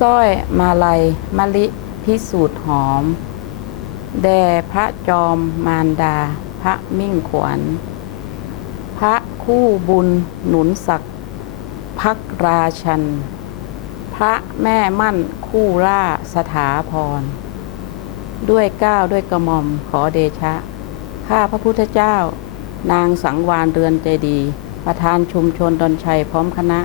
สร้อยมาลัยมะลิพิสูจน์หอม แด่พระจอมมารดา พระมิ่งขวัญ พระคู่บุญหนุนศักดิ์พักราชัน พระแม่มั่นคู่ล่าสถาพร ด้วยก้าวด้วยกระหม่อมขอเดชะ ข้าพระพุทธเจ้า นางสังวานเรือนเจดี ประธานชุมชนดอนชัยพร้อมคณะ